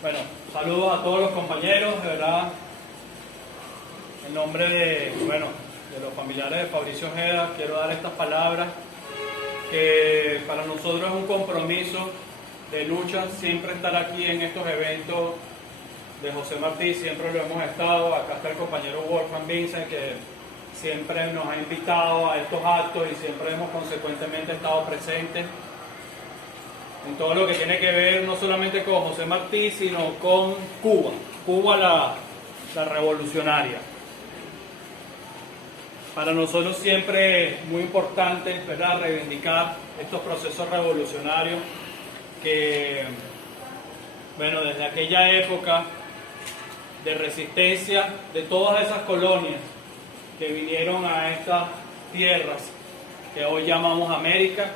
Bueno, saludos a todos los compañeros, de verdad, en nombre de los familiares de Fabricio Ojeda, quiero dar estas palabras, que para nosotros es un compromiso de lucha siempre estar aquí en estos eventos de José Martí, siempre lo hemos estado. Acá está el compañero Wolfgang Vincent, que siempre nos ha invitado a estos actos y siempre hemos consecuentemente estado presentes en todo lo que tiene que ver no solamente con José Martí, sino con Cuba la revolucionaria. Para nosotros siempre es muy importante, ¿verdad?, reivindicar estos procesos revolucionarios que, bueno, desde aquella época de resistencia de todas esas colonias que vinieron a estas tierras que hoy llamamos América,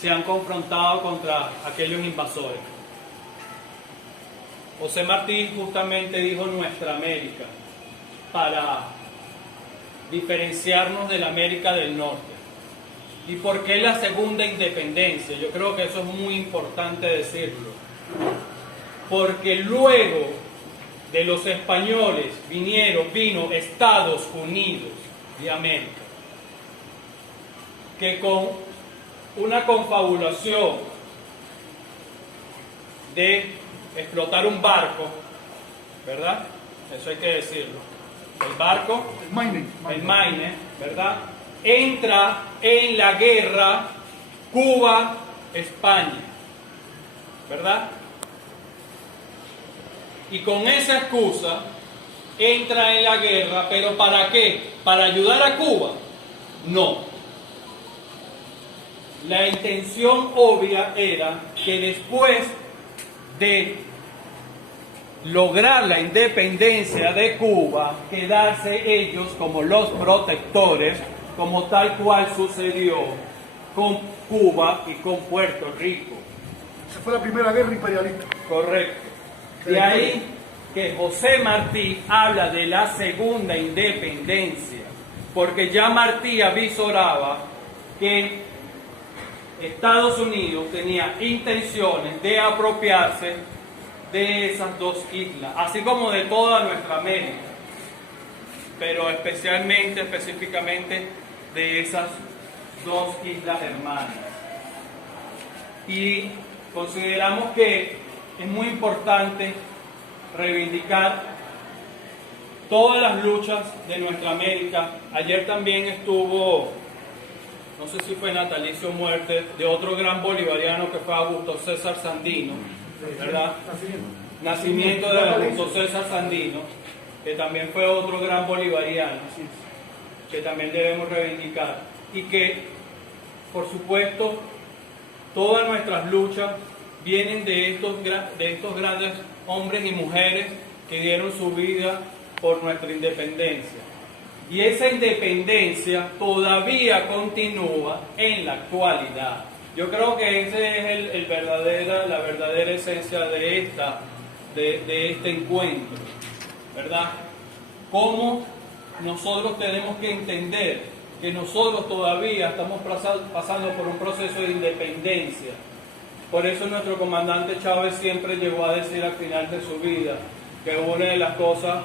se han confrontado contra aquellos invasores. José Martí justamente dijo nuestra América para diferenciarnos de la América del Norte. ¿Y por qué la segunda independencia? Yo creo que eso es muy importante decirlo. Porque luego de los españoles vino Estados Unidos de América, que con una confabulación de explotar un barco, ¿verdad? Eso hay que decirlo. El barco, el Maine, ¿verdad?, entra en la guerra Cuba-España, ¿verdad? Y con esa excusa entra en la guerra, ¿pero para qué? ¿Para ayudar a Cuba? No. La intención obvia era que después de lograr la independencia de Cuba, quedarse ellos como los protectores, como tal cual sucedió con Cuba y con Puerto Rico. Esa fue la primera guerra imperialista. Correcto. De ahí que José Martí habla de la segunda independencia, porque ya Martí avisoraba que Estados Unidos tenía intenciones de apropiarse de esas dos islas, así como de toda nuestra América, pero específicamente de esas dos islas hermanas. Y consideramos que es muy importante reivindicar todas las luchas de nuestra América. Ayer también estuvo, no sé si fue natalicio o muerte, de otro gran bolivariano que fue Augusto César Sandino, ¿verdad? Nacimiento de Augusto César Sandino, que también fue otro gran bolivariano, que también debemos reivindicar. Y que, por supuesto, todas nuestras luchas vienen de estos grandes hombres y mujeres que dieron su vida por nuestra independencia. Y esa independencia todavía continúa en la actualidad. Yo creo que esa es la verdadera esencia de este encuentro, ¿verdad? Cómo nosotros tenemos que entender que nosotros todavía estamos pasando por un proceso de independencia. Por eso nuestro comandante Chávez siempre llegó a decir al final de su vida que una de las cosas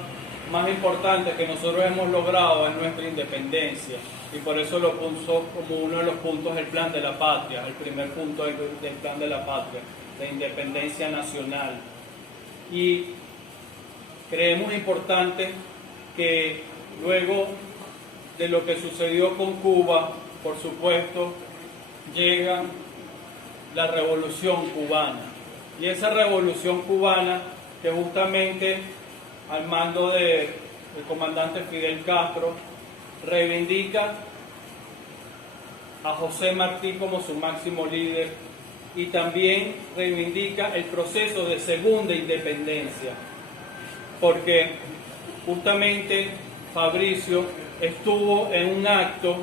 más importantes que nosotros hemos logrado es nuestra independencia, y por eso lo puso como uno de los puntos del plan de la patria, el primer punto del plan de la patria, la independencia nacional. Y creemos importante que luego de lo que sucedió con Cuba, por supuesto, llega la revolución cubana, y esa revolución cubana que justamente al mando del comandante Fidel Castro reivindica a José Martí como su máximo líder, y también reivindica el proceso de segunda independencia, porque justamente Fabricio estuvo en un acto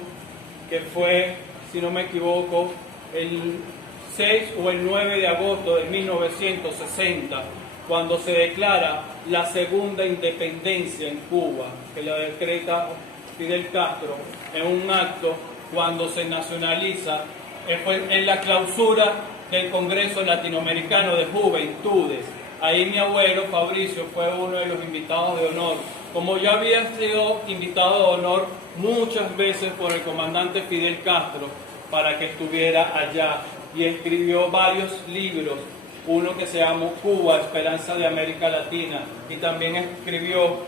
que fue, si no me equivoco, el 6 o el 9 de agosto de 1960, cuando se declara la segunda independencia en Cuba, que la decreta Fidel Castro en un acto cuando se nacionaliza, fue en la clausura del Congreso Latinoamericano de Juventudes. Ahí mi abuelo Fabricio fue uno de los invitados de honor. Como ya había sido invitado de honor muchas veces por el comandante Fidel Castro para que estuviera allá, y escribió varios libros, uno que se llamó Cuba, Esperanza de América Latina, y también escribió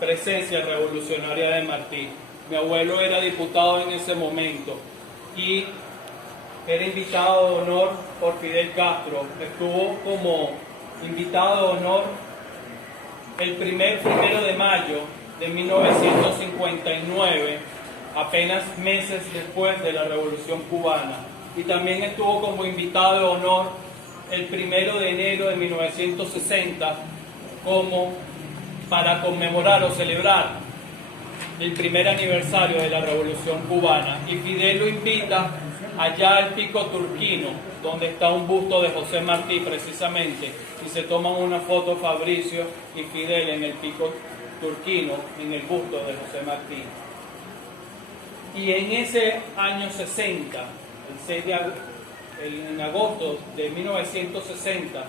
Presencia Revolucionaria de Martí. Mi abuelo era diputado en ese momento y era invitado de honor por Fidel Castro. Estuvo como invitado de honor el 1 de mayo de 1959, apenas meses después de la Revolución Cubana. Y también estuvo como invitado de honor el 1 de enero de 1960, como para conmemorar o celebrar el primer aniversario de la Revolución Cubana. Y Fidel lo invita allá al Pico Turquino, donde está un busto de José Martí precisamente, y se toman una foto Fabricio y Fidel en el Pico Turquino, en el busto de José Martí. Y en ese año 60, en agosto de 1960,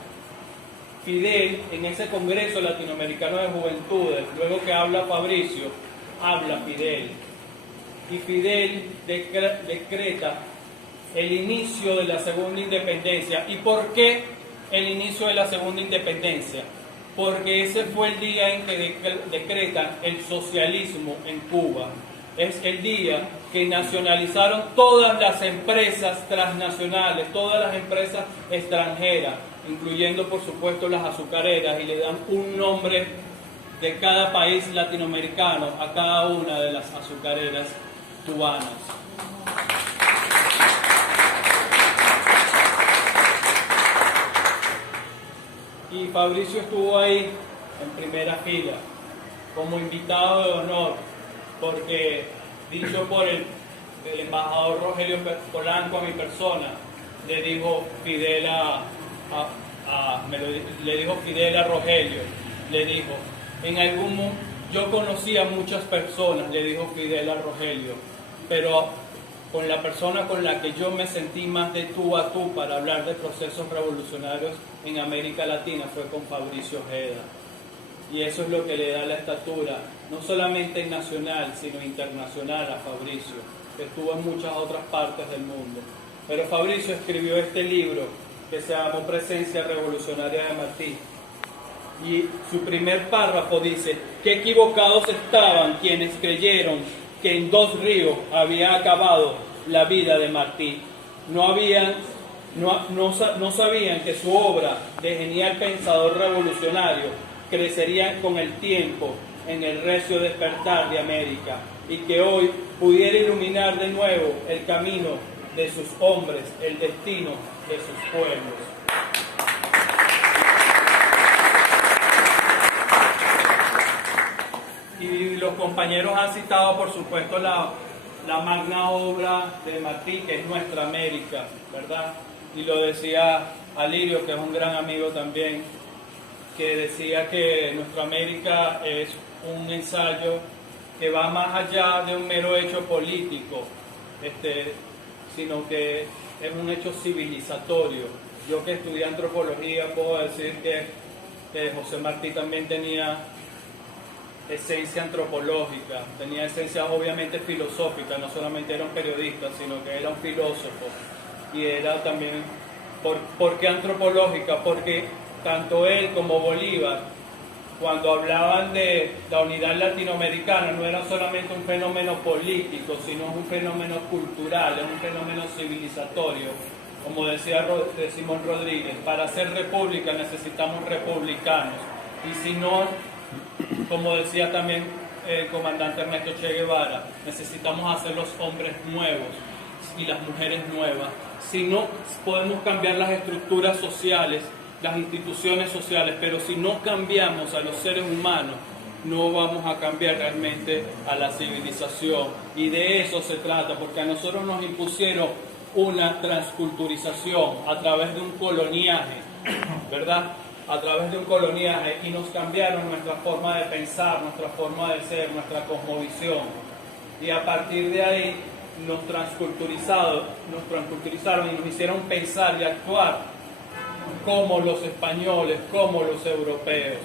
Fidel, en ese Congreso Latinoamericano de Juventudes, luego que habla Fabricio, habla Fidel. Y Fidel decreta el inicio de la segunda independencia. ¿Y por qué el inicio de la segunda independencia? Porque ese fue el día en que decretan el socialismo en Cuba. Es el día que nacionalizaron todas las empresas transnacionales, todas las empresas extranjeras, incluyendo por supuesto las azucareras, y le dan un nombre de cada país latinoamericano a cada una de las azucareras cubanas. Y Fabricio estuvo ahí en primera fila como invitado de honor, porque dicho por el embajador Rogelio Polanco a mi persona, le dijo Fidel le dijo Fidel a Rogelio, le dijo, yo conocí a muchas personas, le dijo Fidel a Rogelio, pero con la persona con la que yo me sentí más de tú a tú para hablar de procesos revolucionarios en América Latina fue con Fabricio Ojeda. Y eso es lo que le da la estatura, no solamente nacional, sino internacional a Fabricio, que estuvo en muchas otras partes del mundo. Pero Fabricio escribió este libro que se llamó Presencia Revolucionaria de Martí. Y su primer párrafo dice: qué equivocados estaban quienes creyeron que en Dos Ríos había acabado la vida de Martí. No sabían que su obra de genial pensador revolucionario crecería con el tiempo en el recio despertar de América, y que hoy pudiera iluminar de nuevo el camino de sus hombres, el destino de sus pueblos. Y los compañeros han citado, por supuesto, la magna obra de Martí, que es Nuestra América, ¿verdad? Y lo decía Alirio, que es un gran amigo también, que decía que Nuestra América es un ensayo que va más allá de un mero hecho político, sino que es un hecho civilizatorio. Yo, que estudié antropología, puedo decir que José Martí también tenía esencia antropológica, tenía esencia obviamente filosófica, no solamente era un periodista, sino que era un filósofo, y era también, ¿por qué antropológica? Porque tanto él como Bolívar, cuando hablaban de la unidad latinoamericana, no era solamente un fenómeno político, sino un fenómeno cultural, un fenómeno civilizatorio. Como decía Simón Rodríguez, para ser república necesitamos republicanos, y si no, como decía también el comandante Ernesto Che Guevara, necesitamos hacer los hombres nuevos y las mujeres nuevas. Si no, podemos cambiar las estructuras sociales, las instituciones sociales, pero si no cambiamos a los seres humanos, no vamos a cambiar realmente a la civilización. Y de eso se trata, porque a nosotros nos impusieron una transculturización a través de un coloniaje, ¿verdad? A través de un coloniaje, y nos cambiaron nuestra forma de pensar, nuestra forma de ser, nuestra cosmovisión. Y a partir de ahí nos transculturizaron y nos hicieron pensar y actuar como los españoles, como los europeos.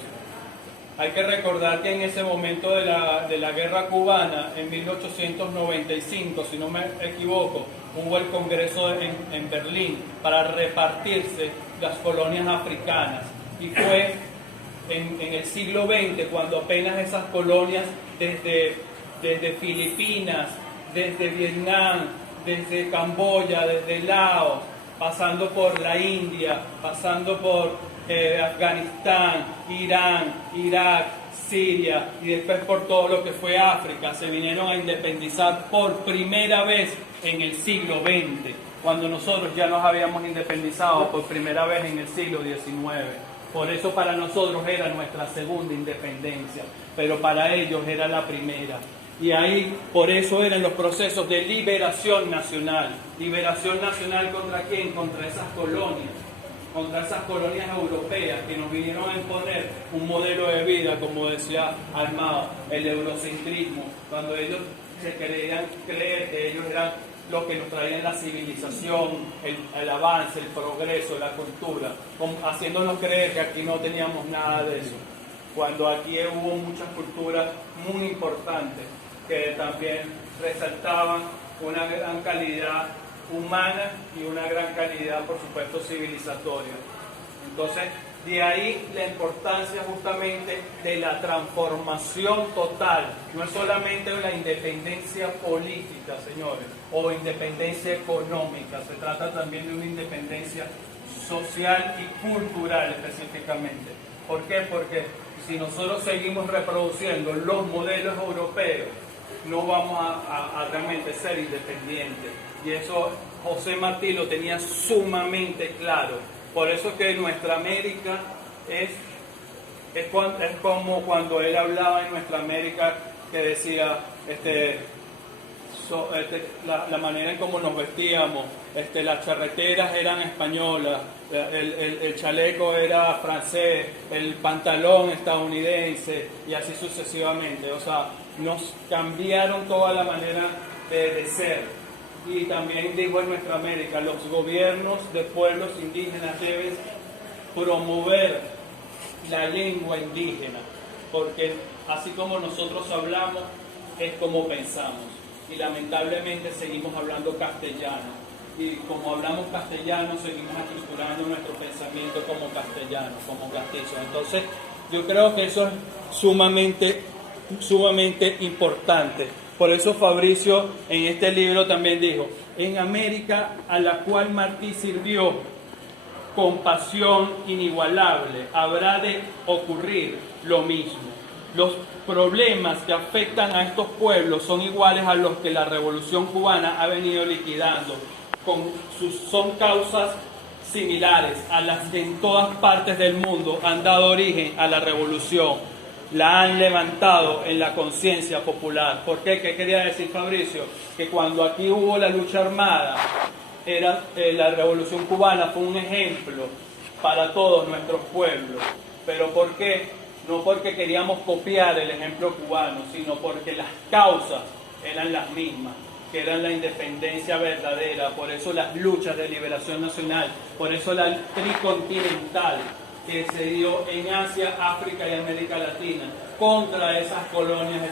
Hay que recordar que en ese momento de la guerra cubana, en 1895, si no me equivoco, hubo el Congreso en Berlín para repartirse las colonias africanas. Y fue en el siglo XX cuando apenas esas colonias desde Filipinas, desde Vietnam, desde Camboya, desde Laos, pasando por la India, pasando por Afganistán, Irán, Irak, Siria y después por todo lo que fue África, se vinieron a independizar por primera vez en el siglo XX, cuando nosotros ya nos habíamos independizado por primera vez en el siglo XIX. Por eso para nosotros era nuestra segunda independencia, pero para ellos era la primera. Y ahí, por eso eran los procesos de liberación nacional. ¿Liberación nacional contra quién? Contra esas colonias europeas que nos vinieron a imponer un modelo de vida, como decía Armado, el eurocentrismo, cuando ellos se creían creer que ellos eran los que nos traían la civilización, el avance, el progreso, la cultura, haciéndonos creer que aquí no teníamos nada de eso, cuando aquí hubo muchas culturas muy importantes que también resaltaban una gran calidad humana y una gran calidad, por supuesto, civilizatoria. Entonces, de ahí la importancia justamente de la transformación total. No es solamente la independencia política, señores, o independencia económica, se trata también de una independencia social y cultural específicamente. ¿Por qué? Porque si nosotros seguimos reproduciendo los modelos europeos, no vamos a realmente ser independientes. Y eso José Martí lo tenía sumamente claro. Por eso que nuestra América es como cuando él hablaba en nuestra América, que decía la manera en cómo nos vestíamos, las charreteras eran españolas, el chaleco era francés, el pantalón estadounidense y así sucesivamente. O sea, nos cambiaron toda la manera de ser. Y también digo en nuestra América, los gobiernos de pueblos indígenas deben promover la lengua indígena, porque así como nosotros hablamos, es como pensamos. Y lamentablemente seguimos hablando castellano. Y como hablamos castellano, seguimos estructurando nuestro pensamiento como castellano, como castizo. Entonces, yo creo que eso es sumamente importante. Por eso Fabricio en este libro también dijo: en América, a la cual Martí sirvió con pasión inigualable, habrá de ocurrir lo mismo. Los problemas que afectan a estos pueblos son iguales a los que la Revolución Cubana ha venido liquidando. Son causas similares a las que en todas partes del mundo han dado origen a la revolución. La han levantado en la conciencia popular. ¿Por qué? ¿Qué quería decir Fabricio? Que cuando aquí hubo la lucha armada, la Revolución Cubana fue un ejemplo para todos nuestros pueblos. ¿Pero por qué? No porque queríamos copiar el ejemplo cubano, sino porque las causas eran las mismas, que eran la independencia verdadera. Por eso las luchas de liberación nacional, por eso la tricontinental que se dio en Asia, África y América Latina contra esas colonias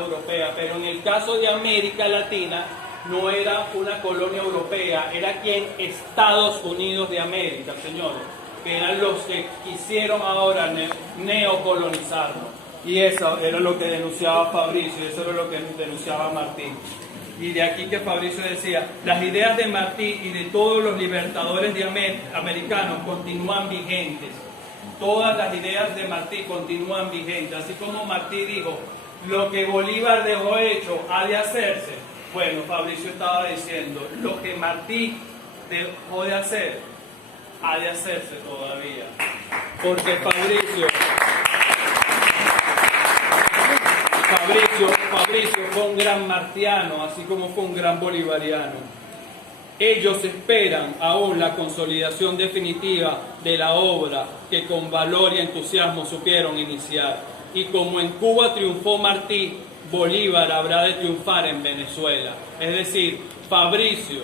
europeas. Pero en el caso de América Latina no era una colonia europea, era Estados Unidos de América, señores, que eran los que quisieron ahora neocolonizarnos. Y eso era lo que denunciaba Fabricio, y eso era lo que denunciaba Martí. Y de aquí que Fabricio decía: las ideas de Martí y de todos los libertadores americanos continúan vigentes. Todas las ideas de Martí continúan vigentes. Así como Martí dijo: lo que Bolívar dejó hecho ha de hacerse. Bueno, Fabricio estaba diciendo: lo que Martí dejó de hacer ha de hacerse todavía. Porque Fabricio fue un gran martiano, así como fue un gran bolivariano. Ellos esperan aún la consolidación definitiva de la obra que con valor y entusiasmo supieron iniciar. Y como en Cuba triunfó Martí, Bolívar habrá de triunfar en Venezuela. Es decir, Fabricio,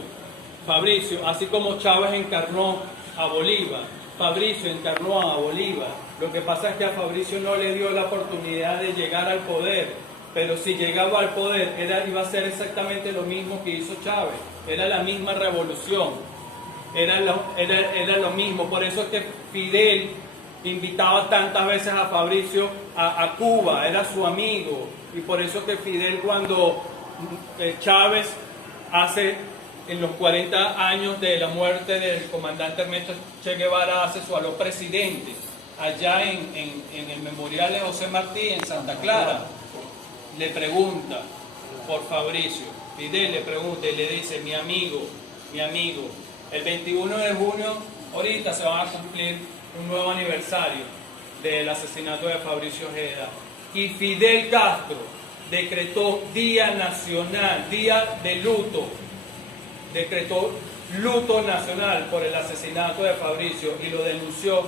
así como Chávez encarnó a Bolívar, Fabricio encarnó a Bolívar. Lo que pasa es que a Fabricio no le dio la oportunidad de llegar al poder, pero si llegaba al poder iba a ser exactamente lo mismo que hizo Chávez, era la misma revolución, era lo mismo. Por eso es que Fidel invitaba tantas veces a Fabricio a Cuba, era su amigo, y por eso es que Fidel, cuando Chávez en los 40 años de la muerte del comandante Ernesto Che Guevara, hace su aló presidente allá en el memorial de José Martí en Santa Clara, le pregunta por Fabricio. Fidel le pregunta y le dice: mi amigo, el 21 de junio, ahorita se va a cumplir un nuevo aniversario del asesinato de Fabricio Ojeda, y Fidel Castro decretó día nacional, día de luto, decretó luto nacional por el asesinato de Fabricio y lo denunció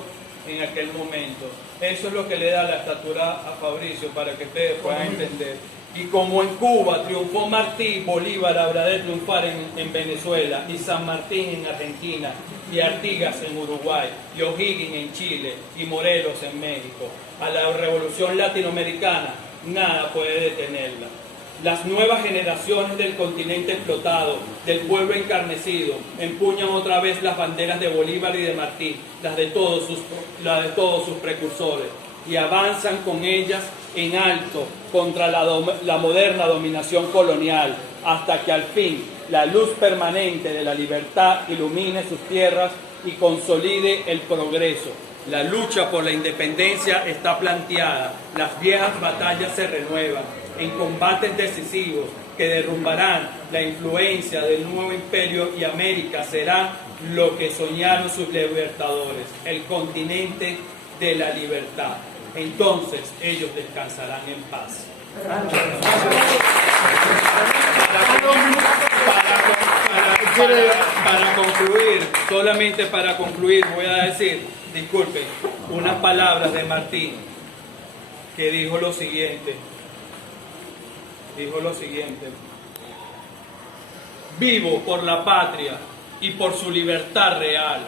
en aquel momento. Eso es lo que le da la estatura a Fabricio, para que ustedes puedan entender. Y como en Cuba triunfó Martí, Bolívar habrá de triunfar en Venezuela, y San Martín en Argentina, y Artigas en Uruguay, y O'Higgins en Chile, y Morelos en México. A la revolución latinoamericana nada puede detenerla. Las nuevas generaciones del continente explotado, del pueblo encarnecido, empuñan otra vez las banderas de Bolívar y de Martí, las de todos sus precursores, y avanzan con ellas en alto contra la moderna dominación colonial, hasta que al fin la luz permanente de la libertad ilumine sus tierras y consolide el progreso. La lucha por la independencia está planteada, las viejas batallas se renuevan en combates decisivos que derrumbarán la influencia del nuevo imperio, y América será lo que soñaron sus libertadores, el continente de la libertad. Entonces ellos descansarán en paz. Para concluir, solamente para concluir, voy a decir, disculpen, unas palabras de Martín, que dijo lo siguiente: vivo por la patria y por su libertad real,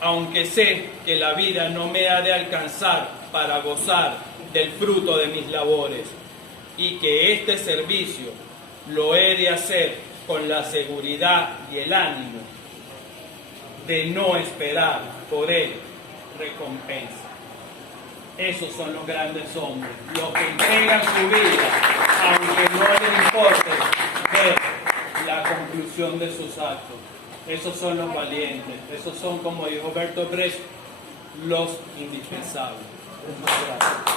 aunque sé que la vida no me ha de alcanzar para gozar del fruto de mis labores, y que este servicio lo he de hacer con la seguridad y el ánimo de no esperar por él recompensa. Esos son los grandes hombres, los que entregan su vida, aunque no les importe ver la conclusión de sus actos. Esos son los valientes, esos son, como dijo Bertolt Brecht, los indispensables. Muchas gracias.